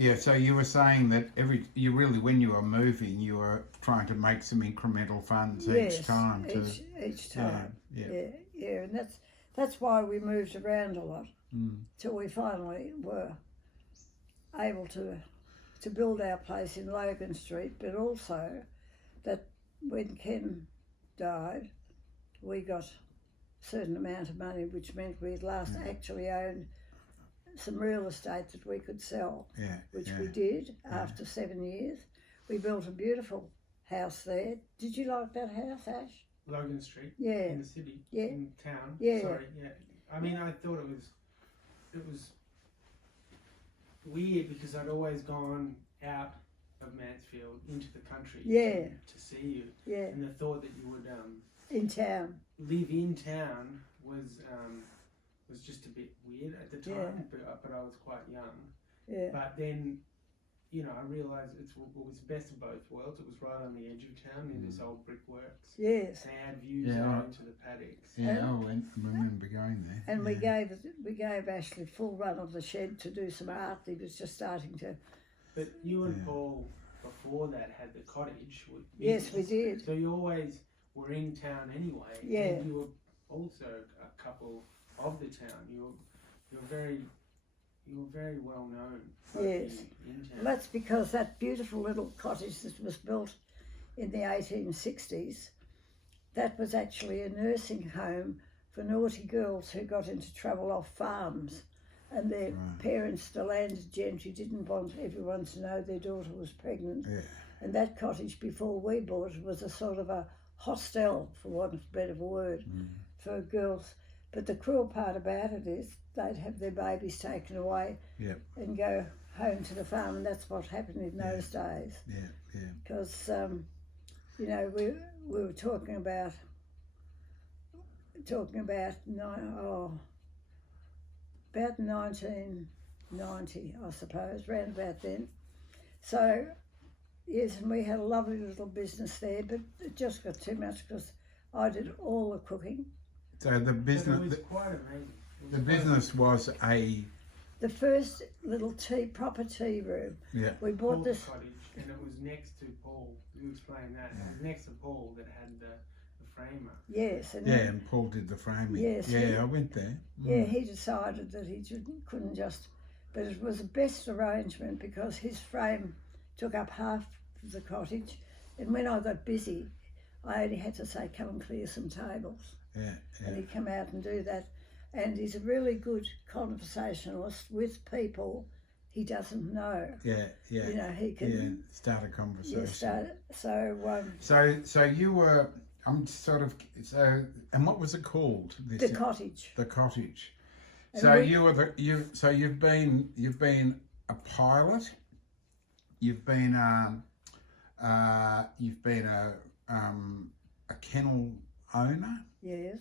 Yeah, so you were saying that when you were moving, you were trying to make some incremental funds each time. Each time. Yeah. And that's why we moved around a lot Mm. till we finally were able to build our place in Logan Street, but also that when Ken died, we got a certain amount of money, which meant we'd actually owned some real estate that we could sell, which we did after 7 years. We built a beautiful house there. Did you like that house, Ash? Logan Street. Yeah. In the city. Yeah. In town. Yeah. Sorry. Yeah. I mean, I thought it was weird because I'd always gone out of Mansfield into the country. To see you. Yeah. And the thought that you would in town live in town was just a bit weird at the time, but I was quite young. Yeah. But then, you know, I realised it was the best of both worlds. It was right on the edge of town in this old brickworks. Yes. They had views out into the paddocks. Yeah, I remember going there. And we gave Ashley full run of the shed to do some art. He was just starting to. But you and Paul before that had the cottage. Yes, we did. So you always were in town anyway. Yeah. And you were also a couple of the town. You were very well known. Yes. In town. Well, that's because that beautiful little cottage that was built in the 1860s, that was actually a nursing home for naughty girls who got into trouble off farms. And their parents, the landed gentry, didn't want everyone to know their daughter was pregnant. Yeah. And that cottage, before we bought it, was a sort of a hostel, for want of a better word, for girls. But the cruel part about it is they'd have their babies taken away and go home to the farm, and that's what happened in those days. Yeah. Because, you know, we were talking about about 1990, I suppose, round about then. So, yes, and we had a lovely little business there, but it just got too much because I did all the cooking. So the business, it was quite amazing. The business was the first little proper tea room. Yeah. We bought Paul's this cottage, and it was next to Paul. You explain that. It was next to Paul that had the framer. Yes. And Paul did the framing. Yes. Yeah, I went there. Yeah, he decided that he couldn't just, but it was the best arrangement because his frame took up half of the cottage, and when I got busy, I only had to say, come and clear some tables. Yeah. And he'd come out and do that. And he's a really good conversationalist with people he doesn't know. Yeah. You know, he can start a conversation. So you were. I'm sort of and what was it called? The cottage. The cottage. And so you've been a pilot. You've been a kennel owner. Yes.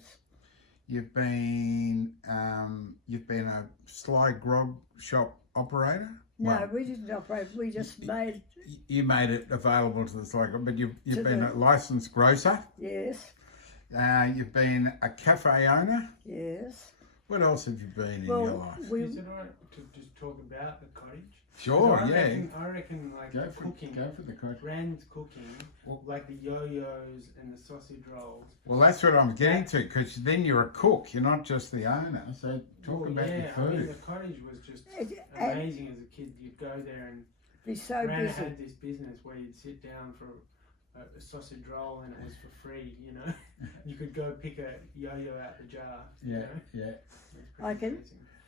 You've been a sly grog shop operator. No, we didn't operate. We just made. You made it available to the sly grog, but you've been a licensed grocer. Yes. You've been a cafe owner. Yes. What else have you been in your life? Is it alright to just talk about the cottage? Sure, I reckon like go for the cottage. Rand's cooking, like the yo-yos and the sausage rolls. Well, that's what I'm getting to, because then you're a cook, you're not just the owner. So talk about your food. I mean, the cottage was just amazing as a kid. You'd go there and be so Rand busy. had this business where you'd sit down for a sausage roll and it was for free, you know. You could go pick a yo-yo out the jar. Yeah. I can.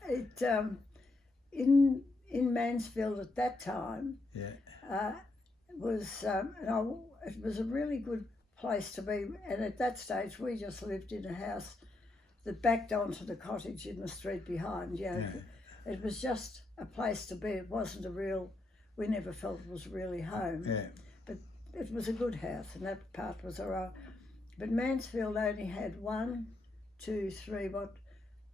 Amazing. In Mansfield at that time, it was a really good place to be. And at that stage, we just lived in a house that backed onto the cottage in the street behind. It was just a place to be. It wasn't we never felt it was really home. Yeah. But it was a good house, and that part was all right. But Mansfield only had 1, 2, 3, what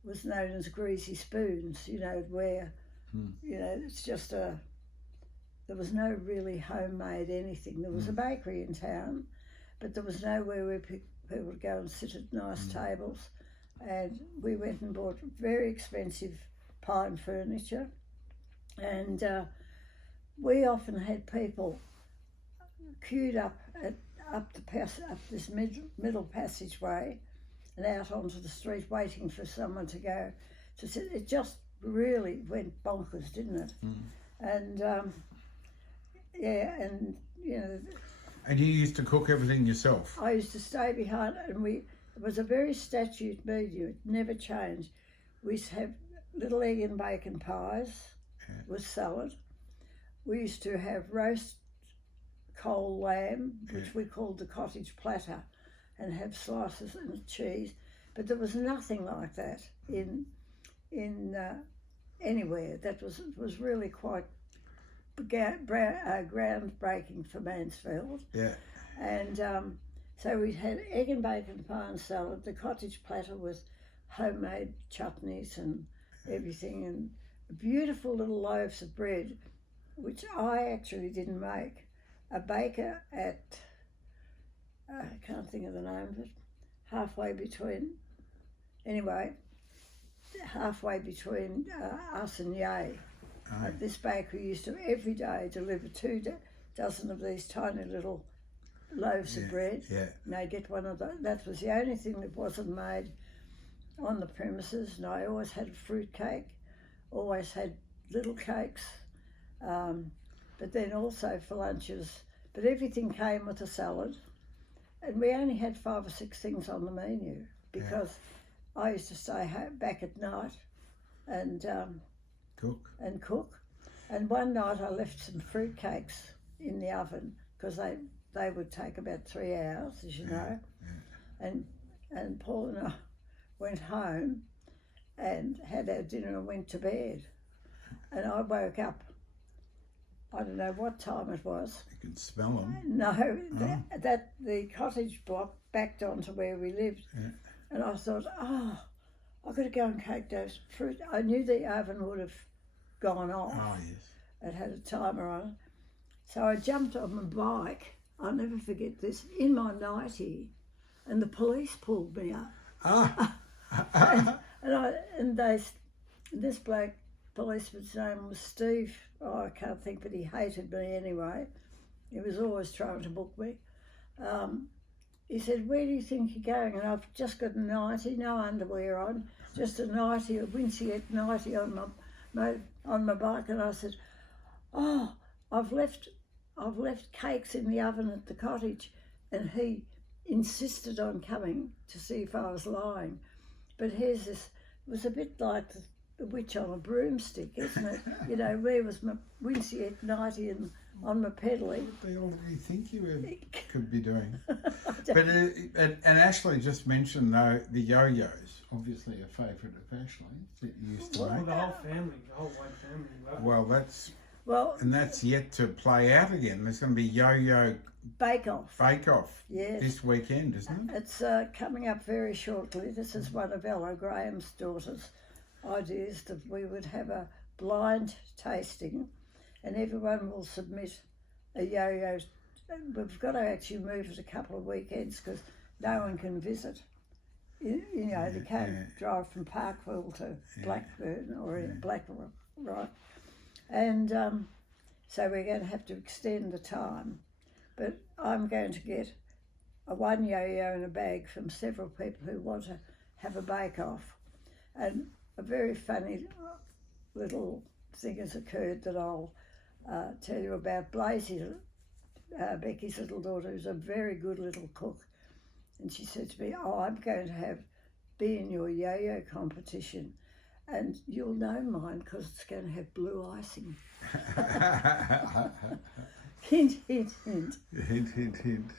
was known as greasy spoons, you know, where, you know, it's just there was no really homemade anything. There was a bakery in town, but there was nowhere where people would go and sit at nice tables. And we went and bought very expensive pine furniture, and we often had people queued up up this middle passageway and out onto the street waiting for someone to go to sit. It just really went bonkers, didn't it? And and you know. And you used to cook everything yourself? I used to stay behind, and it was a very statute menu. It never changed. We used to have little egg and bacon pies with salad. We used to have roast coal lamb, which we called the cottage platter, and have slices and cheese. But there was nothing like that in anywhere. That was really quite groundbreaking for Mansfield. Yeah. And so we had egg and bacon pie and salad, the cottage platter with homemade chutneys and everything, and beautiful little loaves of bread, which I actually didn't make. A baker at, I can't think of the name of it, halfway between us and Yea. This bakery used to every day deliver 2 dozen of these tiny little loaves of bread. Yeah. And they'd get one of those. That was the only thing that wasn't made on the premises. And I always had a fruit cake, always had little cakes, but then also for lunches. But everything came with a salad. And we only had 5 or 6 things on the menu because I used to stay back at night and cook. And one night I left some fruit cakes in the oven because they would take about 3 hours, as you know. And Paul and I went home and had our dinner and went to bed. And I woke up, I don't know what time it was. You could smell them. No, that the cottage block backed onto where we lived. Yeah. And I thought, I've got to go and cake those fruit. I knew the oven would have gone off. Oh, yes. It had a timer on it. So I jumped on my bike, I'll never forget this, in my nightie, and the police pulled me up. This bloke, policeman's name was Steve. Oh, I can't think, but he hated me anyway. He was always trying to book me. He said, "Where do you think you're going?" And I've just got a nightie, no underwear on, just a nightie, a Winceyette nightie on my bike. And I said, "Oh, I've left cakes in the oven at the cottage." And he insisted on coming to see if I was lying. But here's this, it was a bit like the witch on a broomstick, isn't it? You know, where was my Winceyette nightie and on my pedaling? What did they already think you could be doing? But and Ashley just mentioned though the yo-yos, obviously a favourite of Ashley's that you used to make. The whole family, the whole white family loved it. And that's yet to play out again. There's going to be yo-yo bake-off. Yes. This weekend, isn't it? It's coming up very shortly. This is one of Ella Graham's daughter's ideas, that we would have a blind tasting and everyone will submit a yo-yo. We've got to actually move it a couple of weekends because no one can visit. You know, they can't drive from Parkville to Blackburn or Blackburn, right? And so we're going to have to extend the time. But I'm going to get one yo-yo in a bag from several people who want to have a bake-off. And a very funny little thing has occurred that I'll tell you about. Blazy, Becky's little daughter, who's a very good little cook. And she said to me, I'm going to be in your yo-yo competition. And you'll know mine because it's going to have blue icing. Hint, hint, hint. Hint, hint, hint.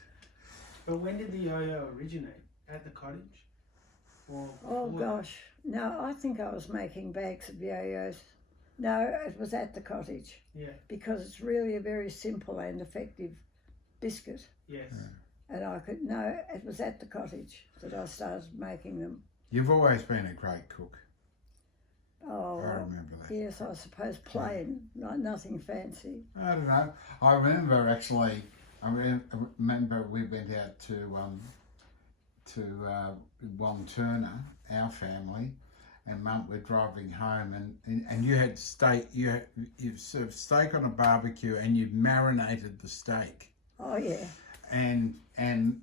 But when did the yo-yo originate? At the cottage? Gosh. No, I think I was making bags of yo-yos. No, it was at the cottage. Yeah. Because it's really a very simple and effective biscuit. Yes. Yeah. And it was at the cottage that I started making them. You've always been a great cook. Oh, I remember that. Yes, I suppose plain, nothing fancy. I don't know. I remember actually. I remember we went out to Wong Turner, our family, and Mum were driving home, and you had steak. You served steak on a barbecue, and you marinated the steak. Oh yeah. And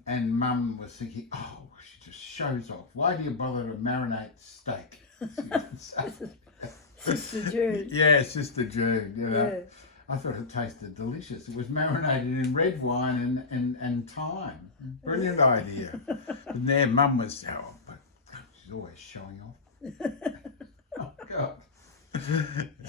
Mum was thinking, oh, she just shows off. Why do you bother to marinate steak? Sister Jude. Yeah, Sister Jude. You know, Yeah. I thought it tasted delicious. It was marinated in red wine and thyme. Brilliant idea. And there, Mum was, oh, but she's always showing off. Oh God.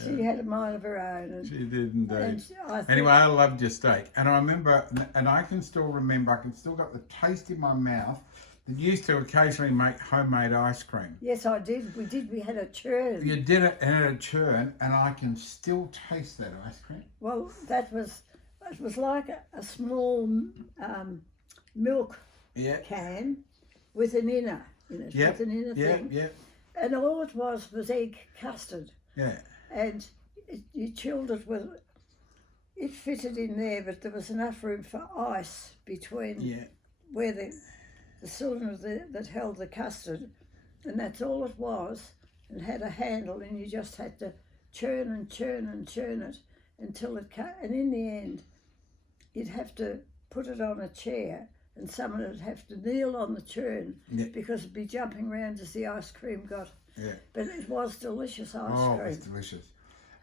She had a mind of her own. And, She did indeed. and I think, Anyway, I loved your steak. And I remember, and I can still remember, I can still got the taste in my mouth that you used to occasionally make homemade ice cream. yes, I did. We had a churn. You did it in a churn, and I can still taste that ice cream. Well, it was like a small milk Yeah. can with an inner in it, Yep. with an inner Yeah, thing. yeah, And all it was egg custard. yeah. And you chilled it with, it fitted in there, but there was enough room for ice between Yeah. where the cylinder that held the custard, and that's all it was, and had a handle, and you just had to churn and churn and churn it until it cut. And in the end, you'd have to put it on a chair, and someone would have to kneel on the churn Yeah. because it'd be jumping around as the ice cream got. Yeah. But it was delicious ice Oh, it cream. was delicious.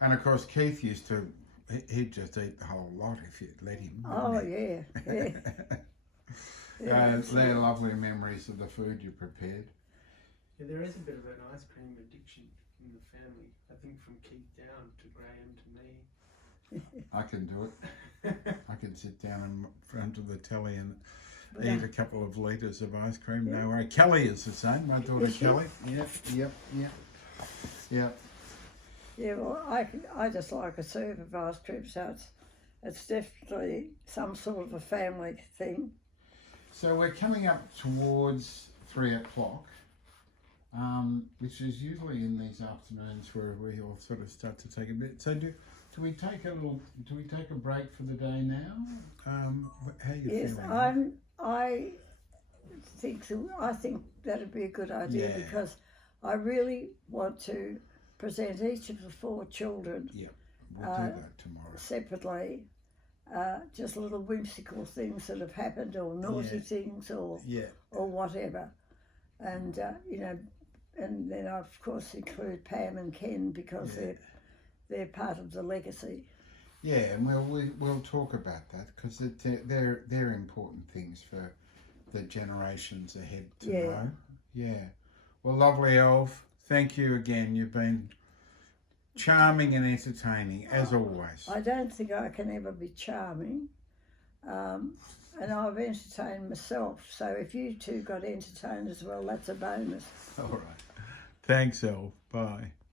And of course, Keith used to, he'd just eat the whole lot if you'd let him. Oh wouldn't he? yeah, yeah. Yeah, They're lovely memories of the food you prepared. Yeah, there is a bit of an ice cream addiction in the family. I think from Keith down to Graham to me. I can do it. I can sit down in front of the telly and Yeah. eat a couple of litres of ice cream. No worry. Kelly is the same. My daughter Is she? Kelly. Yep. Yeah, well, I just like a serve of ice cream, so it's definitely some sort of a family thing. So we're coming up towards 3 o'clock, which is usually in these afternoons where we all sort of start to take a bit. So do we take a break for the day now? How are you Yes, feeling? I think that'd be a good idea Yeah. because I really want to present each of the 4 children We'll do that tomorrow. separately. Just little whimsical things that have happened, or naughty Yeah. things, or Yeah. whatever, and and then I of course include Pam and Ken because Yeah. they're part of the legacy. Yeah, and we'll talk about that because they're important things for the generations ahead to Yeah. know. Yeah. Well, lovely Elf. Thank you again. You've been charming and entertaining as always. I don't think I can ever be charming, and I've entertained myself. So if you two got entertained as well, that's a bonus. All right. Thanks, Elf. Bye.